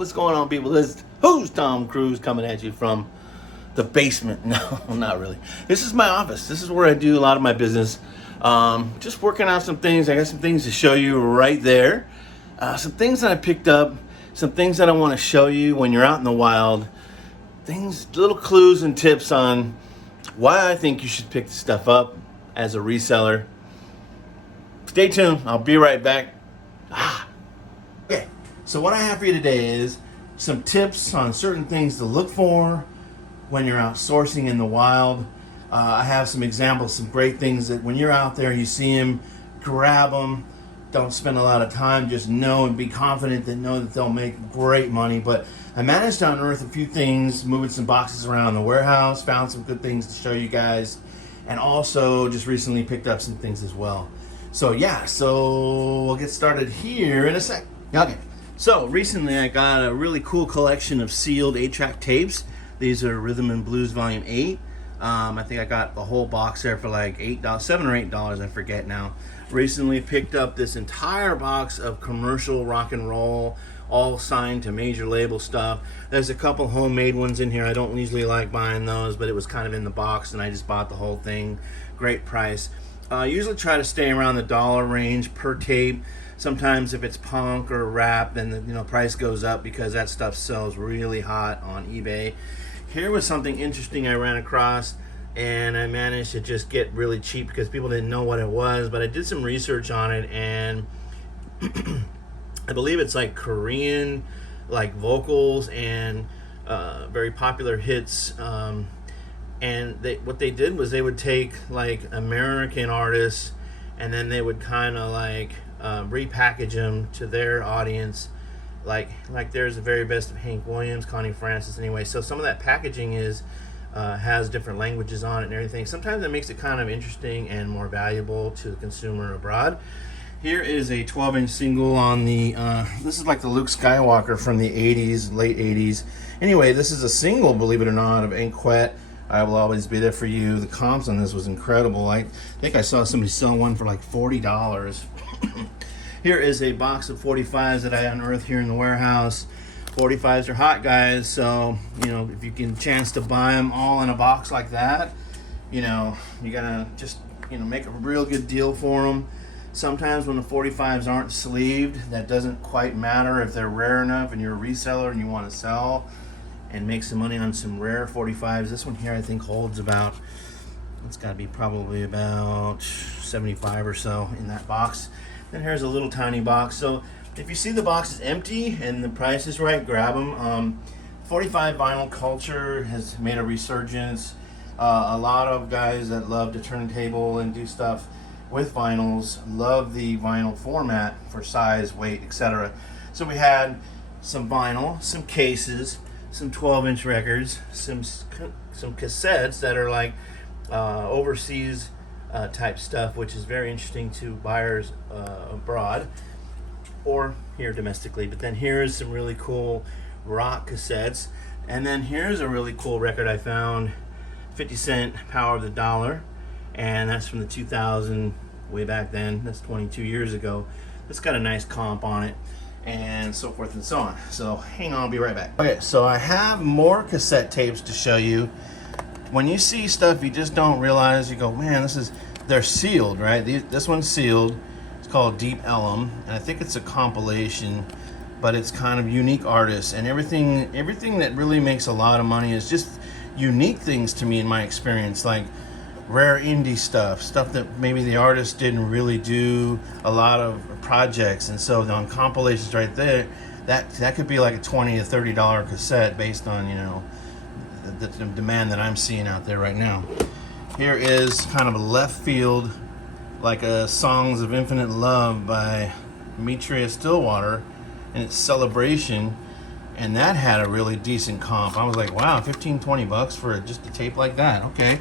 what's going on, people? This Who's Tom Cruz coming at you from the basement. No, not really. This is my office. This is where I do a lot of my business. Just working out some things. I got some things to show you right there. Some things that I picked up. Some things that I want to show you when you're out in the wild. Things, little clues and tips on why I think you should pick this stuff up as a reseller. Stay tuned. I'll be right back. Okay, so what I have for you today is some tips on certain things to look for when you're out sourcing in the wild. I have some examples, some great things that when you're out there, you see them, grab them. Don't spend a lot of time, just know and be confident that they'll make great money. But I managed to unearth a few things, moving some boxes around the warehouse, found some good things to show you guys, and also just recently picked up some things as well. So yeah, so we'll get started here in a sec. Okay, so recently I got a really cool collection of sealed 8-track tapes. These are Rhythm and Blues Volume 8. I think I got the whole box there for like $8, $7 or $8, I forget now. Recently picked up this entire box of commercial rock and roll, all signed to major label stuff. There's a couple homemade ones in here. I don't usually like buying those, but it was kind of in the box and I just bought the whole thing. Great price. I usually try to stay around the $1 range per tape. Sometimes if it's punk or rap, then the price goes up because that stuff sells really hot on eBay. Here was something interesting I ran across, and I managed to just get really cheap because people didn't know what it was, but I did some research on it, and I believe it's like Korean like vocals and very popular hits. And what they did was they would take like American artists and then they would kind of like repackage them to their audience. Like there's the very best of Hank Williams, Connie Francis, anyway. So some of that packaging has different languages on it and everything. Sometimes that makes it kind of interesting and more valuable to the consumer abroad. Here is a 12-inch single on the, this is like the Luke Skywalker from the 80s, late 80s. Anyway, this is a single, believe it or not, of Ain't Quet. I Will Always Be There For You. The comps on this was incredible. I think I saw somebody sell one for like $40. Here is a box of 45s that I unearthed here in the warehouse. 45s are hot, guys, so if you get a chance to buy them all in a box like that, you gotta just make a real good deal for them. Sometimes when the 45s aren't sleeved, that doesn't quite matter if they're rare enough and you're a reseller and you want to sell and make some money on some rare 45s. This one here I think holds about, it's got to be probably about 75 or so in that box. Then here's a little tiny box. So if you see the box is empty and the price is right, grab them. 45 vinyl culture has made a resurgence. A lot of guys that love to turntable and do stuff with vinyls love the vinyl format for size, weight, etc. So we had some vinyl, some cases, some 12-inch records, some cassettes that are like overseas type stuff, which is very interesting to buyers abroad or here domestically. But then here's some really cool rock cassettes, and then here's a really cool record I found, 50 Cent, Power of the Dollar, and that's from the 2000, way back then. That's 22 years ago. It's got a nice comp on it, and so forth and so on. So hang on, I'll be right back. Okay, so I have more cassette tapes to show you. When you see stuff you just don't realize, you go, man, they're sealed, right? This one's sealed. It's called Deep Ellum, and I think it's a compilation, but it's kind of unique artists, and everything that really makes a lot of money is just unique things to me in my experience, like rare indie stuff that maybe the artist didn't really do a lot of projects, and so on compilations right there, that could be like a $20 to $30 cassette based on the demand that I'm seeing out there right now. Here is kind of a left field, like a Songs of Infinite Love by Demetria Stillwater, and it's Celebration, and that had a really decent comp. I was like, wow, 15-20 bucks for just a tape like that. Okay.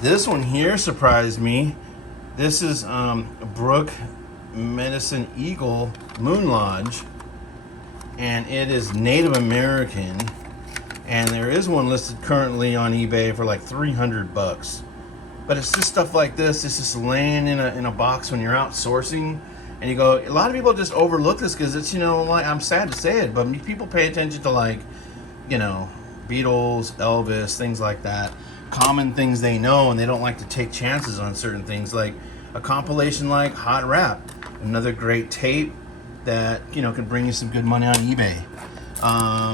This one here surprised me. This is Brook Medicine Eagle Moon Lodge, and it is Native American, and there is one listed currently on eBay for like 300 bucks. But it's just stuff like this. It's just laying in a box when you're out sourcing, And you go, a lot of people just overlook this because it's, you know, like, I'm sad to say it, but people pay attention to, like, you know, Beatles, Elvis, things like that. Common things they know, and they don't like to take chances on certain things, like a compilation like Hot Rap, another great tape that, you know, can bring you some good money on eBay.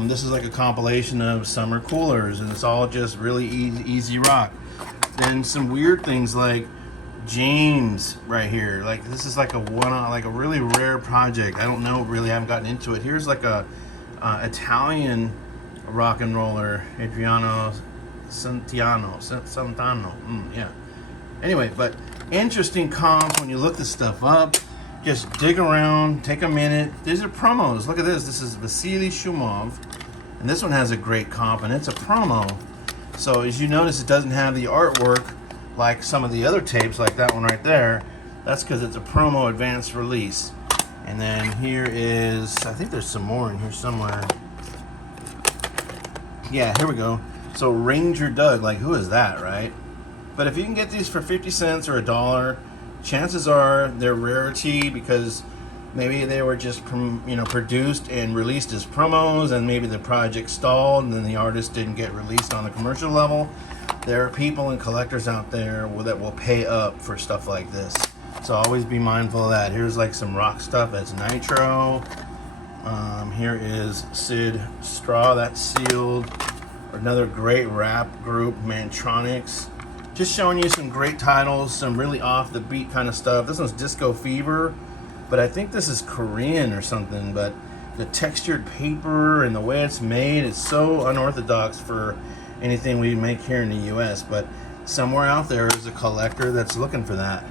This is like a compilation of Summer Coolers, and it's all just really easy rock. Then some weird things like James right here. Like, this is like a one-on, like a really rare project. I don't know, really, I haven't gotten into it. Here's like a Italian rock and roller, Adriano Santano. Yeah. Anyway, but interesting comp when you look this stuff up. Just dig around, take a minute. These are promos. Look at this. This is Vasily Shumov, and this one has a great comp, and it's a promo. So as you notice, it doesn't have the artwork like some of the other tapes, like that one right there. That's because it's a promo advanced release. And then here is, I think there's some more in here somewhere. Yeah, here we go. So Ranger Doug, like, who is that, right? But if you can get these for 50 cents or $1, chances are they're rarity because maybe they were just, you know, produced and released as promos, and maybe the project stalled and then the artist didn't get released on the commercial level. There are people and collectors out there that will pay up for stuff like this. So always be mindful of that. Here's like some rock stuff. That's Nitro. Here is Sid Straw, that's sealed. Another great rap group, Mantronics. Just showing you some great titles, some really off the beat kind of stuff. This one's Disco Fever, but I think this is Korean or something. But the textured paper and the way it's made is so unorthodox for anything we make here in the US. But somewhere out there is a collector that's looking for that.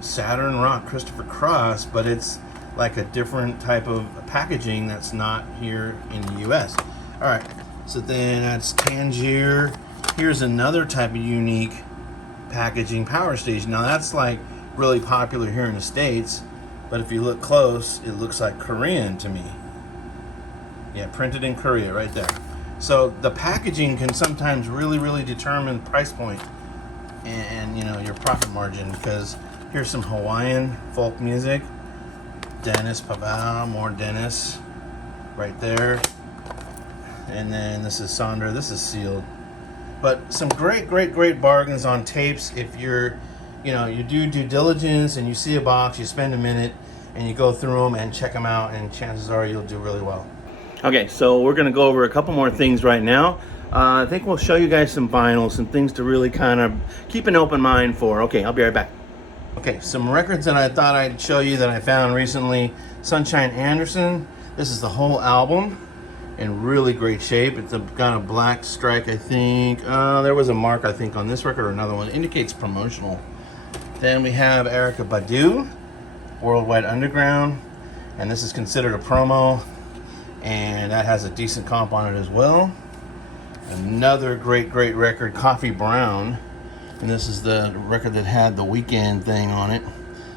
Saturn Rock, Christopher Cross, but it's like a different type of packaging that's not here in the US. All right, so then that's Tangier. Here's another type of unique packaging, Power Station. Now that's like really popular here in the States, but if you look close, it looks like Korean to me. Yeah, printed in Korea right there. So the packaging can sometimes really determine price point and you know, your profit margin, because here's some Hawaiian folk music. Dennis Pavao, more Dennis right there. And then this is Sandra, this is sealed. But some great bargains on tapes. If you're, you know, you do due diligence and you see a box, you spend a minute and you go through them and check them out, and chances are you'll do really well. Okay, so we're gonna go over a couple more things right now. I think we'll show you guys some vinyl, some things to really kind of keep an open mind for. Okay, I'll be right back. Okay, some records that I thought I'd show you that I found recently. Sunshine Anderson. This is the whole album in really great shape. It's got a black strike, I think. There was a mark, I think, on this record or another one. It indicates promotional. Then we have Erykah Badu, Worldwide Underground, and this is considered a promo, and that has a decent comp on it as well. Another great record, Coffee Brown, and this is the record that had the Weekend thing on it.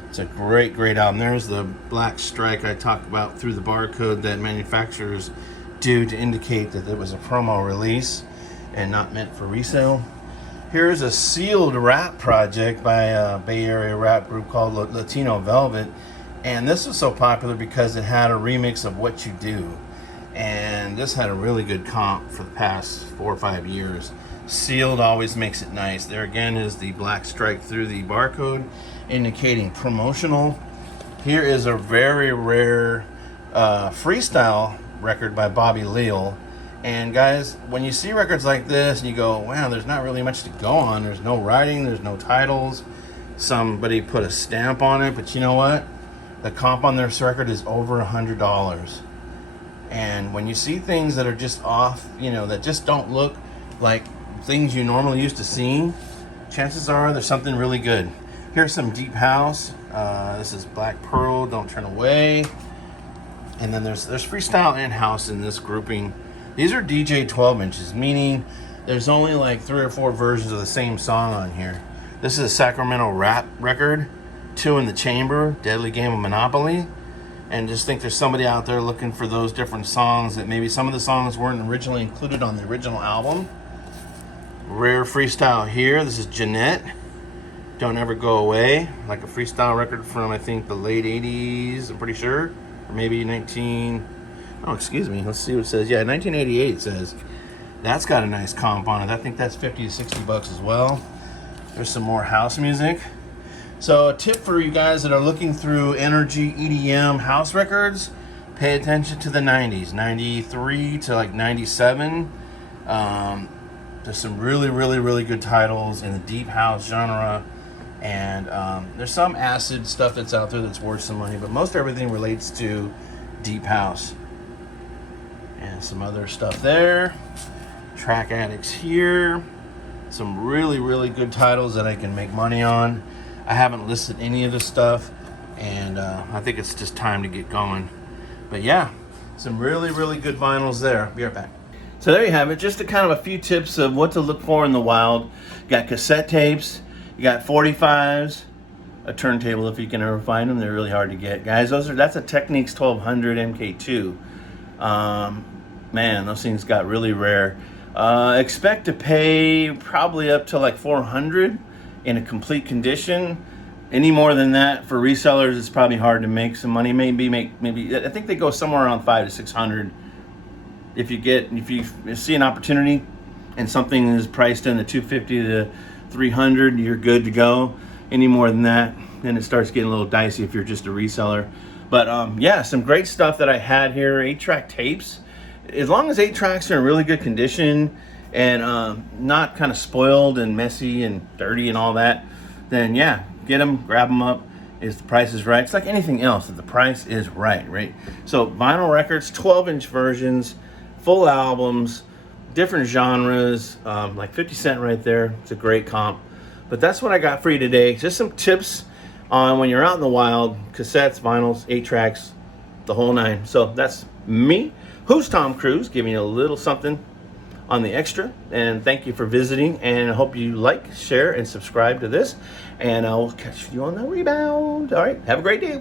It's a great album. There's the black strike I talked about through the barcode that manufacturers do to indicate that it was a promo release and not meant for resale. Here's a sealed rap project by a Bay Area rap group called Latino Velvet, and this was so popular because it had a remix of What You Do, and this had a really good comp for the past 4 or 5 years. Sealed always makes it nice. There again is the black strike through the barcode indicating promotional. Here is a very rare freestyle record by Bobby Leal. And guys, when you see records like this and you go, wow, there's not really much to go on. There's no writing, there's no titles. Somebody put a stamp on it, but you know what? The comp on this record is over $100. And when you see things that are just off, you know, that just don't look like things you normally used to seeing, chances are there's something really good. Here's some deep house. This is Black Pearl, Don't Turn Away. And then there's freestyle and house in this grouping. These are DJ 12 inches, meaning there's only like 3 or 4 versions of the same song on here. This is a Sacramento rap record, 2 in the Chamber, Deadly Game of Monopoly. And just think there's somebody out there looking for those different songs that maybe some of the songs weren't originally included on the original album. Rare freestyle here. This is Jeanette. Don't Ever Go Away, like a freestyle record from, I think, the late 80s, I'm pretty sure. Or maybe 19... Oh, excuse me. Let's see what it says. Yeah, 1988 it says. That's got a nice comp on it. I think that's 50 to 60 bucks as well. There's some more house music. So a tip for you guys that are looking through energy EDM house records, pay attention to the 90s. 93 to like 97. There's some really good titles in the deep house genre. And there's some acid stuff that's out there that's worth some money, but most everything relates to deep house. And some other stuff there. Track Addicts here. Some really good titles that I can make money on. I haven't listed any of this stuff, and I think it's just time to get going. But yeah, some really good vinyls there. Be right back. So there you have it. Just a kind of a few tips of what to look for in the wild. You got cassette tapes. You got 45s. A turntable if you can ever find them. They're really hard to get, guys. That's a Technics 1200 MK2. Man, those things got really rare. Expect to pay probably up to like 400 in a complete condition. Any more than that for resellers, it's probably hard to make some money. Maybe I think they go somewhere around 500 to 600. If you see an opportunity and something is priced in the 250 to 300, you're good to go. Any more than that, then it starts getting a little dicey if you're just a reseller. But yeah, some great stuff that I had here. 8-track tapes. As long as 8 tracks are in really good condition and not kind of spoiled and messy and dirty and all that, then yeah, get them, grab them up. If the price is right, it's like anything else. If the price is right? So vinyl records, 12-inch versions, full albums, different genres, like 50 Cent right there. It's a great comp. But that's what I got for you today. Just some tips on when you're out in the wild, cassettes, vinyls, 8 tracks, the whole nine. So that's me. Who's Tom Cruz, giving you a little something on the extra. And thank you for visiting. And I hope you like, share, and subscribe to this. And I'll catch you on the rebound. All right. Have a great day.